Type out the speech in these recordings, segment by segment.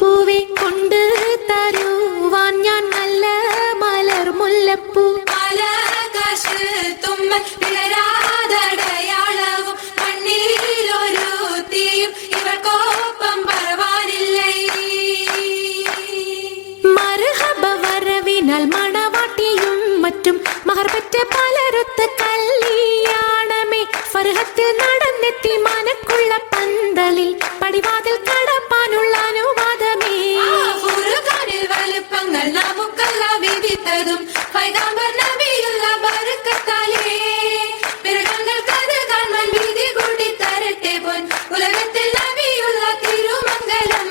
പൂവെ കൊണ്ട് തരുവാൻ ഞാൻ നല്ല മലർ മുല്ലപ്പൂ. ആകാശ് തുമ്മൽ വിളരാതടയാളവും മണ്ണിലൊരു തീയും ഇവർക്കൊപ്പം പറവാനില്ലേ. മർഹബ വരവിനാൽ മണവാട്ടിയും മറ്റും മഹർപറ്റ പലരൊത്ത് കല്യാണമേ. ഫർഹത്തിൽ നടന്നെത്തി മനക്കുള്ള പന്തലിൽ പടിവാതിൽ കടപ്പാനുള്ള അനുവാദമേ. ഫുർഖാനിൽ വലുപ്പങ്ങൾ നമുക്കല്ല വിധിത്തതും പൈഗാംബർ നബിയുള്ള ബർക്കത്താലേ. പിറകങ്ങൾക്കത് കാണാൻ വിധി കൂട്ടി തരട്ടെ പൊൻ ഉലകത്തിൽ നബിയുള്ള തിരുമംഗലം.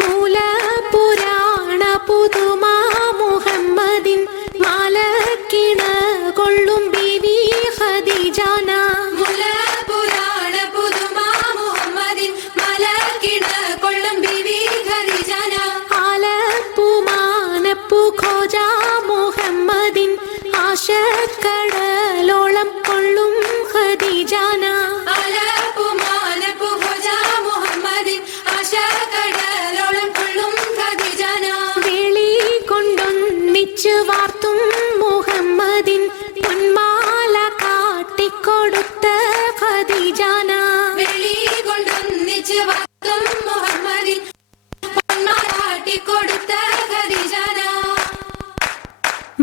മൂല പുരാണ പുതുമാ മുഹമ്മദിൻ മാലക്കിണ കൊള്ളും ബീവി ഖദീജാന. മുലപുരാണ പുതുമാ മുഹമ്മദിൻ മലക്കിണ കൊള്ളും ബീവി ഖദീജാന. ആലപ്പുമാനപ്പു ഖോജ മുഹമ്മദിൻ ആശക്കടലോളം കൊള്ളും ഖദീജാന. ആലപ്പുമാനപ്പു ഖോജ മുഹമ്മദിൻ ആശക്കടലോളം കൊള്ളും ഖദീജാന. വേളി കൊണ്ടൊന്നിച്ചു വാർത്തും മുഹമ്മദിൻ പൊന്മാല കാട്ടിക്കൊടുത്ത ഖദീജാന. വെളി കൊണ്ടൊന്നിച്ച് വാർത്തും മുഹമ്മദിൻ പൊന്മാലാട്ടിക്കൊടുത്ത ഖദീജാന.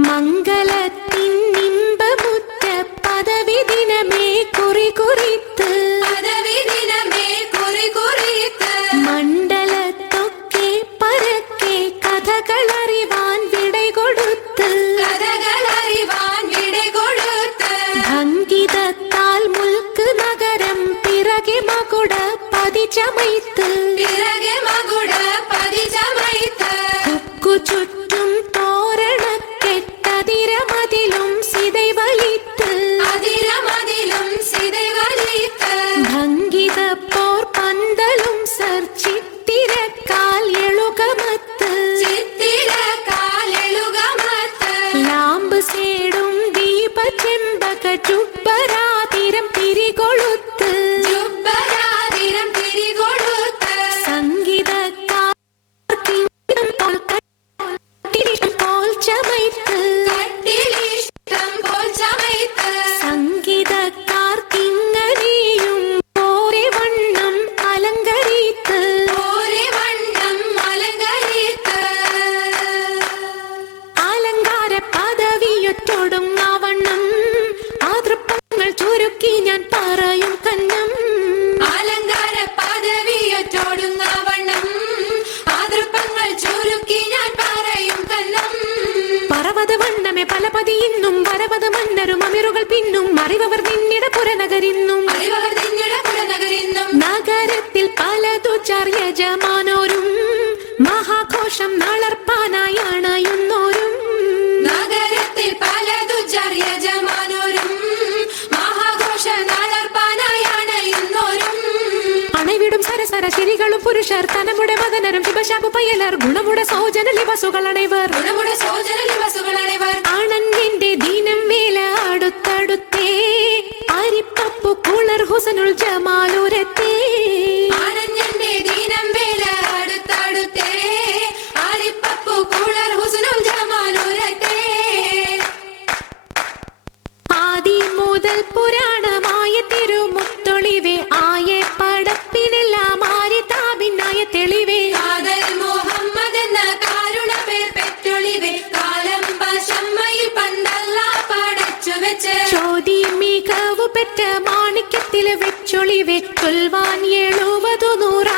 മംഗളത്തിൻ ഇമ്പമുറ്റ പദവി ദിനമേ കുറികുറിത്ത് പദവി ദിനമേ കുറികുറിത്ത് മണ്ഡലത്തൊക്കെ പരക്കെ കഥകളറിവാൻ വിടകൊടുത്ത് കഥകളറിവാൻ വിടകൊടുത്ത് ഭംഗിതത്താൽ മുൽക്ക് നഗരം പിറകെ മകുട പതിച്ചമൈത്ത് പിറകെ മകുട പതിച്ചമൈത്ത് ചുറ്റും തോരണക്കെട്ടതിരമതിലും സിതൈ വലിത്ത് അതിരമതിലും സിതൈ വലിത്ത് ഭംഗിത പോർ പന്തലും സർച്ചിത്തിരക്കാൽ എളുകമത്ത് ചിത്തിരക്കാലെഴുകമത്ത് ലാമ്പ് സേടും ദീപ ചെമ്പക ചുപ്പരാതിരം തിരികൊളുത്ത് ജുബ്ബരാതിരം തിരികൊടുത്ത് സംഗീതക്കാർ പോൽ ചമയ്ത്ത് കട്ടിലിഷ്ടം പോൽ ചമയ്ത്ത് സംഗീതക്കാർക്കിങ്ങനെയും ഓരേ വണ്ണം അലങ്കരിത്ത് ഓരേ വണ്ണം അലങ്കരിത്ത് അലങ്കാര പദവിയൊറ്റൊടുങ്ങാവണ്ണം ആതൃപ്പങ്ങൾ ചുരുക്കി ഞാൻ പറയും കന്നം. അലങ്കാര പദവിയൊറ്റോടുങ്ങവണ്ണം ആതൃപ്പങ്ങൾ ചുരുക്കി ഞാൻ പറയും കന്നം. പറവത് വണ്ണമേ പലപതി ഇന്നും വരവത് മന്നരും അമിറുകൾ പിന്നും അറിവർ നിന്നിട പുരനഗരിന്നും. അറിവർ നിന്നിട പുറനഗരിന്നും നഗരത്തിൽ പലതു ചാർയജമാനോരും മഹാഘോഷം നളർപ്പാനായി അണയുന്നോരും. നഗരത്തിൽ പലതു ചര്യജമാനോരും മഹാഘോഷ നളർപ്പാനായി അണയുന്നോരും. അണവിടും സരസര ശരികളും പുരുഷർ തനമുടെ മദനരും ശിവശാപു പയലർ ഗുണമുട സൗജന ലിവസുകൾ അണൈവർ. ഗുണമുട സോജന ലിവസുകളണിവർ ആണന്നിന്റെ ദീനം വേല അടുത്തടുത്തേ അരിപ്പപ്പു കുളർ ഹുസനുൽ ജമാലുരത്തേ. ആനന്ദന്റെ ദീനം വേല അടുത്തടുത്തേ ആരിപ്പപ്പു കുളർ ഹുസ്നുൽ ജമാലുരത്തേ. ആദി മുതൽ പുരാണമായ തിരുമുത്തൊളിവേ ആയ പടപ്പിനെല്ലാം ആരിതാപിന്നായ തെളിവേ. കാതൽ മുഹമ്മദ് എന്ന കാരുണ പേർ പെറ്റൊളിവേ കാലം പശമ്മയിൽ പണ്ടല്ല പടച്ചു വെച്ച് ചോതി മികവു പെറ്റ മാണിക്യത്തിൽ വെച്ചൊളിവേ ചൊൽവാൻ 70 100